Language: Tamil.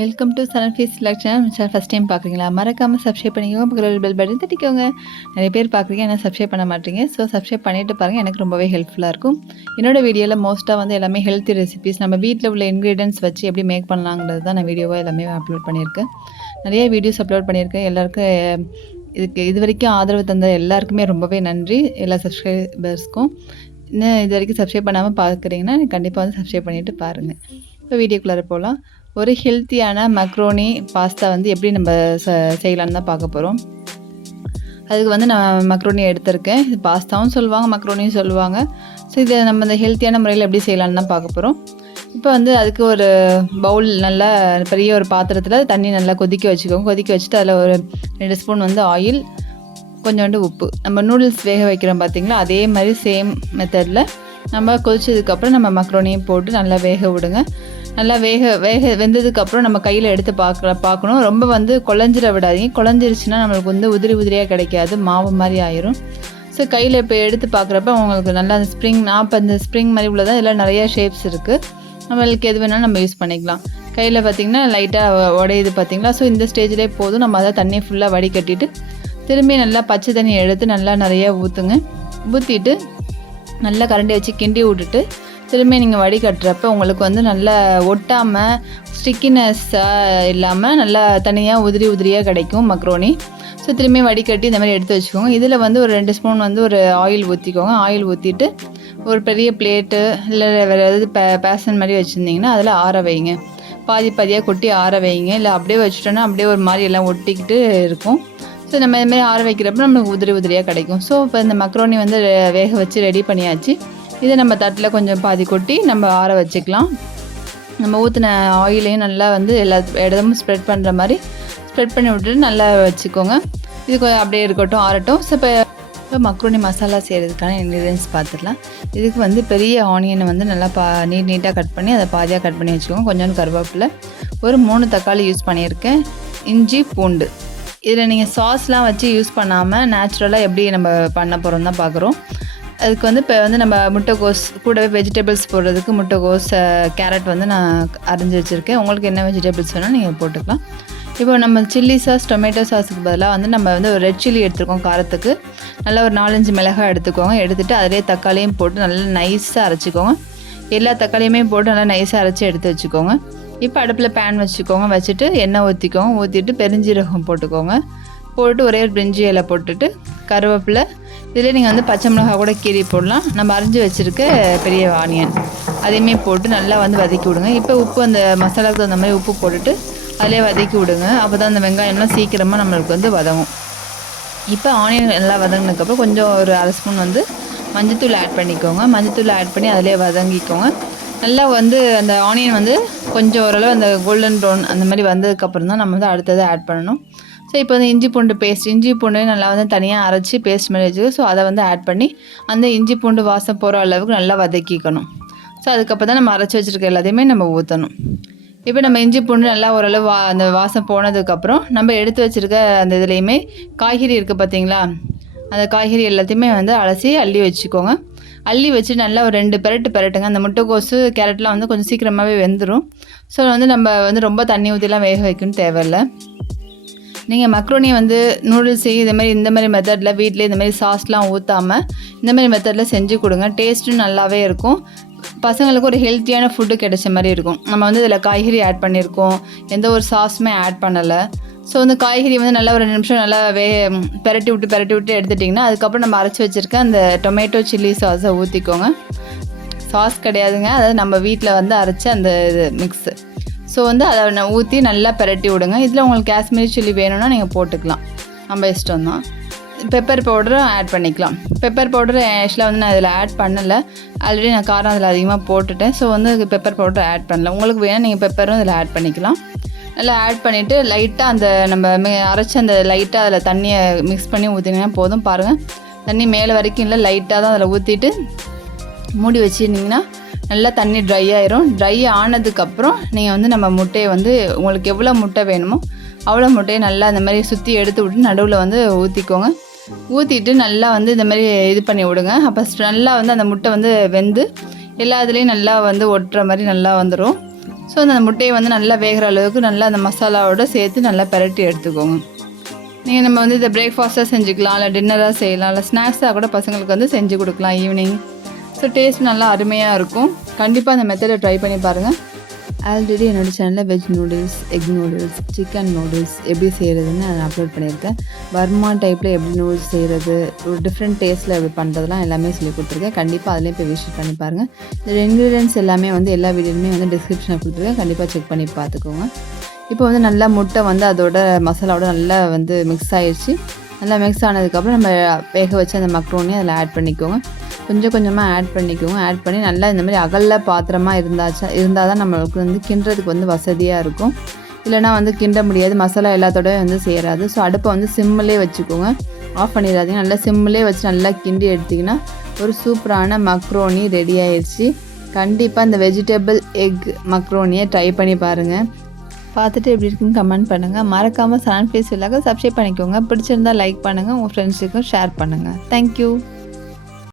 Welcome to Charan fees selection. First time பார்க்குறீங்களா? மறக்காமல் சப்ஸ்கிரைப் பண்ணிக்கோங்க. பக்கத்தில் பெல் பட்டன் தட்டிக்கோங்க. நிறைய பேர் பார்க்குறீங்க, என்ன சப்ஸ்கிரைப் பண்ண மாட்டீங்க. ஸோ சப்ஸ்கிரைப் பண்ணிவிட்டு பாருங்கள், எனக்கு ரொம்பவே ஹெல்ப்ஃபுல்லாக இருக்கும். என்னோடய வீடியோவில் மோஸ்ட்டாக வந்து எல்லாமே ஹெல்த்தி ரெசிபீஸ், நம்ம வீட்டில் உள்ள இன்க்ரீடியன்ஸ் வச்சு எப்படி மேக் பண்ணலாங்கிறது தான் நான் வீடியோவாக எல்லாமே அப்லோட் பண்ணியிருக்கேன். நிறைய வீடியோஸ் அப்லோட் பண்ணியிருக்கேன். எல்லாருக்கும் இது வரைக்கும் ஆதரவு தந்த எல்லாருக்குமே ரொம்பவே நன்றி. எல்லா சப்ஸ்கிரைபர்ஸ்க்கும். இன்னும் இது வரைக்கும் சப்ஸ்கிரைப் பண்ணாமல் பார்க்குறீங்கன்னா கண்டிப்பாக வந்து சப்ஸ்கிரைப் பண்ணிவிட்டு பாருங்கள். இப்போ வீடியோக்குள்ளார போகலாம். ஒரு ஹெல்த்தியான மக்ரோனி பாஸ்தா வந்து எப்படி நம்ம செய்யலான்னு தான் பார்க்க போகிறோம். அதுக்கு வந்து நான் மக்ரோனி எடுத்திருக்கேன். இது பாஸ்தாவும் சொல்லுவாங்க, மக்ரோனியும் சொல்லுவாங்க. ஸோ இதை நம்ம இந்த ஹெல்த்தியான முறையில் எப்படி செய்யலான்னு தான் பார்க்க போகிறோம். இப்போ வந்து அதுக்கு ஒரு பவுல், நல்லா பெரிய ஒரு பாத்திரத்தில் தண்ணி நல்லா கொதிக்க வச்சுக்கோங்க. கொதிக்க வச்சுட்டு அதில் ஒரு 2 ஸ்பூன் வந்து ஆயில், கொஞ்சோண்டு உப்பு. நம்ம நூடுல்ஸ் வேக வைக்கிறோம் பார்த்திங்களா, அதே மாதிரி சேம் மெத்தடில் நம்ம கொதிச்சதுக்கப்புறம் நம்ம மக்ரோனியும் போட்டு நல்லா வேக விடுங்க. நல்லா வெந்ததுக்கப்புறம் நம்ம கையில் எடுத்து பார்க்கணும். ரொம்ப வந்து குழஞ்சிட விடாதீங்க. குழஞ்சிருச்சுன்னா நம்மளுக்கு வந்து உதிரியாக கிடைக்காது, மாவு மாதிரி ஆயிரும். ஸோ கையில் இப்போ எடுத்து பார்க்குறப்ப உங்களுக்கு நல்லா அந்த நான் இப்போ அந்த ஸ்ப்ரிங் மாதிரி உள்ளதான், இதில் நிறையா ஷேப்ஸ் இருக்குது. நம்மளுக்கு எது வேணாலும் நம்ம யூஸ் பண்ணிக்கலாம். கையில் பார்த்திங்கன்னா லைட்டாக உடையுது பார்த்திங்களா. ஸோ இந்த ஸ்டேஜ்லேயே போதும். நம்ம அதை தண்ணியை ஃபுல்லாக வடிகட்டிட்டு திரும்பி நல்லா பச்சை தண்ணி எடுத்து நல்லா நிறையா ஊற்றுங்க. ஊற்றிட்டு நல்லா கரண்டி வச்சு கிண்டி விட்டுட்டு திரும்பி நீங்கள் வடிகட்டுறப்ப உங்களுக்கு வந்து நல்லா ஒட்டாமல் ஸ்டிக்கினஸ்ஸாக இல்லாமல் நல்லா தனியாக உதிரியாக கிடைக்கும் மக்ரோனி. ஸோ திரும்பி வடிகட்டி இந்த மாதிரி எடுத்து வச்சுக்கோங்க. இதில் வந்து ஒரு 2 ஸ்பூன் வந்து ஒரு ஆயில் ஊற்றிக்கோங்க. ஆயில் ஊற்றிட்டு ஒரு பெரிய பிளேட்டு இல்லை வேறு ஏதாவது பேசன் மாதிரி வச்சுருந்திங்கன்னா அதில் ஆற வைங்க. பாதியாக கொட்டி ஆற வைங்க. இல்லை அப்படியே வச்சுட்டோன்னா அப்படியே ஒரு மாதிரி எல்லாம் ஒட்டிக்கிட்டு இருக்கும். ஸோ நம்ம இதுமாதிரி ஆற வைக்கிறப்ப நம்மளுக்கு உதிரியாக கிடைக்கும். ஸோ இப்போ இந்த மக்ரோனி வந்து வேக வச்சு ரெடி பண்ணியாச்சு. இதை நம்ம தட்டில் கொஞ்சம் பாதி கொட்டி நம்ம ஆற வச்சுக்கலாம். நம்ம ஊற்றின ஆயிலையும் நல்லா வந்து எல்லா இடமும் ஸ்ப்ரெட் பண்ணுற மாதிரி ஸ்ப்ரெட் பண்ணி விட்டுட்டு நல்லா வச்சுக்கோங்க. இது அப்படியே இருக்கட்டும், ஆறட்டும். ஸோ இப்போ மக்ரோனி மசாலா செய்கிறதுக்கான இன்க்ரீடியன்ஸ் பார்த்துடலாம். இதுக்கு வந்து பெரிய ஆனியனை வந்து நல்லா நீட்டாக கட் பண்ணி அதை பாதியாக கட் பண்ணி வச்சுக்கோங்க. கொஞ்சோண்டு கருவேப்பிலை, ஒரு 3 தக்காளி யூஸ் பண்ணியிருக்கேன், இஞ்சி, பூண்டு. இதில் நீங்கள் சாஸ்லாம் வச்சு யூஸ் பண்ணாமல் நேச்சுரலாக எப்படி நம்ம பண்ண போகிறோம் தான் பார்க்குறோம். அதுக்கு வந்து இப்போ வந்து நம்ம முட்டைகோஸ் கூடவே வெஜிடபிள்ஸ் போடுறதுக்கு முட்டைகோஸ், கேரட் வந்து நான் அரிஞ்சு வச்சுருக்கேன். உங்களுக்கு என்ன வெஜிடபிள்ஸ் வேணால் நீங்கள் போட்டுக்கலாம். இப்போ நம்ம சில்லி சாஸ், டொமேட்டோ சாஸுக்கு பதிலாக வந்து நம்ம வந்து ஒரு ரெட் சில்லி எடுத்துருக்கோம் காரத்துக்கு. நல்லா ஒரு 4-5 மிளகாய் எடுத்துக்கோங்க. எடுத்துகிட்டு அதிலே தக்காளியும் போட்டு நல்லா நைஸாக அரைச்சிக்கோங்க. எல்லா தக்காளியுமே போட்டு நல்லா நைஸாக அரைச்சி எடுத்து வச்சுக்கோங்க. இப்போ அடுப்பில் பேன் வச்சுக்கோங்க. வச்சுட்டு எண்ணெய் ஊற்றிக்கோங்க. ஊற்றிட்டு பெருஞ்சீரகம் போட்டுக்கோங்க. போட்டு ஒரே ஒரு பிரிஞ்சி இலை போட்டுட்டு கருவேப்பிலை, இதில் நீங்கள் வந்து பச்சை மிளகா கூட கீரி போடலாம். நம்ம அரைஞ்சி வச்சுருக்க பெரிய ஆனியன் அதையுமே போட்டு நல்லா வந்து வதக்கி விடுங்க. இப்போ உப்பு, அந்த மசாலாவுக்கு அந்த மாதிரி உப்பு போட்டுட்டு அதிலே வதக்கி விடுங்க. அப்போ தான் அந்த வெங்காயம்லாம் சீக்கிரமாக நம்மளுக்கு வந்து வதங்கும். இப்போ ஆனியன் நல்லா வதங்கினதுக்கப்புறம் கொஞ்சம் ஒரு 1/2 ஸ்பூன் வந்து மஞ்சத்தூள் ஆட் பண்ணிக்கோங்க. மஞ்சத்தூள் ஆட் பண்ணி அதிலே வதங்கிக்கோங்க. நல்லா வந்து அந்த ஆனியன் வந்து கொஞ்சம் ஓரளவு அந்த கோல்டன் ப்ரௌன் அந்த மாதிரி வந்ததுக்கப்புறம் தான் நம்ம வந்து அடுத்தது ஆட் பண்ணணும். ஸோ இப்போ வந்து இஞ்சி பூண்டு பேஸ்ட், இஞ்சி பூண்டு நல்லா வந்து தனியாக அரைச்சி பேஸ்ட் மாதிரி வச்சுக்கோ. ஸோ அதை வந்து ஆட் பண்ணி அந்த இஞ்சி பூண்டு வாசம் போகிற அளவுக்கு நல்லா வதக்கிக்கணும். ஸோ அதுக்கப்புறம் தான் நம்ம அரைச்சி வச்சுருக்க எல்லாத்தையுமே நம்ம ஊற்றணும். இப்போ நம்ம இஞ்சி பூண்டு நல்லா ஓரளவு அந்த வாசம் போனதுக்கப்புறம் நம்ம எடுத்து வச்சுருக்க அந்த இதுலேயுமே காய்கறி இருக்குது பார்த்தீங்களா, அந்த காய்கறி எல்லாத்தையுமே வந்து அலசி அள்ளி வச்சுக்கோங்க. அள்ளி வச்சு நல்லா ஒரு 2 பெரட்டுங்க. அந்த முட்டைக்கோசு, கேரட்லாம் வந்து கொஞ்சம் சீக்கிரமாகவே வெந்துடும். ஸோ வந்து நம்ம வந்து ரொம்ப தண்ணி ஊற்றிலாம் வேக வைக்கணும்னு தேவையில்லை. நீங்கள் மக்ரோனி வந்து நூடுல்ஸ் இந்த மாதிரி மெத்தடில் வீட்டிலே இந்த மாதிரி சாஸ்லாம் ஊற்றாமல் இந்த மாதிரி மெத்தடில் செஞ்சு கொடுங்க. டேஸ்ட்டும் நல்லாவே இருக்கும். பசங்களுக்கு ஒரு ஹெல்த்தியான ஃபுட்டு கிடைச்ச மாதிரி இருக்கும். நம்ம வந்து இதில் காய்கறி ஆட் பண்ணியிருக்கோம், எந்த ஒரு சாஸுமே ஆட் பண்ணலை. ஸோ வந்து காய்கறி வந்து நல்லா ஒரு 2 நிமிஷம் நல்லா பெரட்டி விட்டு எடுத்துட்டிங்கன்னா அதுக்கப்புறம் நம்ம அரைச்சி வச்சுருக்க அந்த டொமேட்டோ சில்லி சாஸை ஊற்றிக்கோங்க. சாஸ் கிடையாதுங்க, அதாவது நம்ம வீட்டில் வந்து அரைச்ச அந்த இது மிக்ஸு. ஸோ வந்து அதை ஊற்றி நல்லா பெரட்டி விடுங்க. இதில் உங்களுக்கு காஷ்மீரி சில்லி வேணும்னா நீங்கள் போட்டுக்கலாம், நம்ம இஷ்டம் தான். பெப்பர் பவுடரும் ஆட் பண்ணிக்கலாம். பெப்பர் பவுடர் ஆக்சுவலாக வந்து நான் இதில் ஆட் பண்ணலை, ஆல்ரெடி நான் காரம் அதில் அதிகமாக போட்டுட்டேன். ஸோ வந்து பெப்பர் பவுடர் ஆட் பண்ணல. உங்களுக்கு வேணால் நீங்கள் பெப்பரும் இதில் ஆட் பண்ணிக்கலாம். நல்லா ஆட் பண்ணிவிட்டு லைட்டாக அந்த நம்ம அரைச்சி அந்த லைட்டாக அதில் தண்ணியை மிக்ஸ் பண்ணி ஊற்றினீங்கன்னா போதும். பாருங்கள், தண்ணி மேலே வரைக்கும் இல்லை, லைட்டாக தான் அதில் ஊற்றிட்டு மூடி வச்சுருந்தீங்கன்னா நல்லா தண்ணி ட்ரை ஆயிரும். ட்ரை ஆனதுக்கப்புறம் நீங்கள் வந்து நம்ம முட்டையை வந்து உங்களுக்கு எவ்வளோ முட்டை வேணுமோ அவ்வளோ முட்டையை நல்லா அந்த மாதிரி சுற்றி எடுத்து விட்டு நடுவில் வந்து ஊற்றிக்கோங்க. ஊற்றிட்டு நல்லா வந்து இந்த மாதிரி இது பண்ணி விடுங்க. அப்போ நல்லா வந்து அந்த முட்டை வந்து வெந்து எல்லா இதுலேயும் நல்லா வந்து ஒட்டுற மாதிரி நல்லா வந்துடும். ஸோ அந்த முட்டையை வந்து நல்லா வேகிற அளவுக்கு நல்லா அந்த மசாலாவோடு சேர்த்து நல்லா பிரட்டி எடுத்துக்கோங்க. நீங்கள் நம்ம வந்து இதை பிரேக்ஃபாஸ்ட்டாக செஞ்சுக்கலாம், இல்லை டின்னராக செய்யலாம், இல்லை ஸ்நாக்ஸாக கூட பசங்களுக்கு வந்து செஞ்சு கொடுக்கலாம் ஈவினிங். ஸோ டேஸ்ட் நல்லா அருமையாக இருக்கும். கண்டிப்பாக அந்த மெத்தடை ட்ரை பண்ணி பாருங்கள். ஆல்ரெடி என்னோடய சேனலில் veg noodles, egg noodles, chicken noodles எப்படி செய்கிறதுன்னு நான் அப்லோட் பண்ணியிருக்கேன். பர்மா டைப்பில் எப்படி நூடுல்ஸ் செய்கிறது, ஒரு டிஃப்ரெண்ட் டேஸ்ட்டில் எப்படி பண்ணுறதுலாம் எல்லாமே சொல்லி கொடுத்துருக்கேன். கண்டிப்பாக அதிலையும் போய் விசிட் பண்ணி பாருங்கள். இந்த இன்க்ரீடியன்ஸ் எல்லாமே வந்து எல்லா வீடியோலுமே வந்து டிஸ்கிரிப்ஷனில் கொடுத்துருக்கேன். கண்டிப்பாக செக் பண்ணி பார்த்துக்கோங்க. இப்போ வந்து நல்லா முட்டை வந்து அதோட மசாலாவோட நல்லா வந்து மிக்ஸ் ஆகிடுச்சு. நல்லா மிக்ஸ் ஆனதுக்கப்புறம் நம்ம வேக வச்சு அந்த மக்ரோனி அதில் ஆட் பண்ணிக்கோங்க. கொஞ்சம் கொஞ்சமாக ஆட் பண்ணிக்கோங்க. ஆட் பண்ணி நல்லா இந்த மாதிரி அகல்ல பாத்திரமாக இருந்தால் தான் நம்மளுக்கு வந்து கிண்டுறதுக்கு வந்து வசதியாக இருக்கும். இல்லைனா வந்து கிண்ட முடியாது, மசாலா எல்லாத்தோடய வந்து சேராது. ஸோ அடுப்பை வந்து சிம்மிலே வச்சுக்கோங்க, ஆஃப் பண்ணிடாதீங்க. நல்லா சிம்மிலே வச்சு நல்லா கிண்டி எடுத்திங்கன்னா ஒரு சூப்பரான மக்ரோனி ரெடி ஆயிடுச்சு. கண்டிப்பாக இந்த வெஜிடபிள் எக் மக்ரோனியை ட்ரை பண்ணி பாருங்கள். பார்த்துட்டு எப்படி இருக்குன்னு கமெண்ட் பண்ணுங்கள். மறக்காமல் சன் ஃபேஸ் விலாக சப்ஸ்கிரைப் பண்ணிக்கோங்க. பிடிச்சிருந்தால் லைக் பண்ணுங்கள், உங்கள் ஃப்ரெண்ட்ஸுக்கும் ஷேர் பண்ணுங்கள். தேங்க்யூ.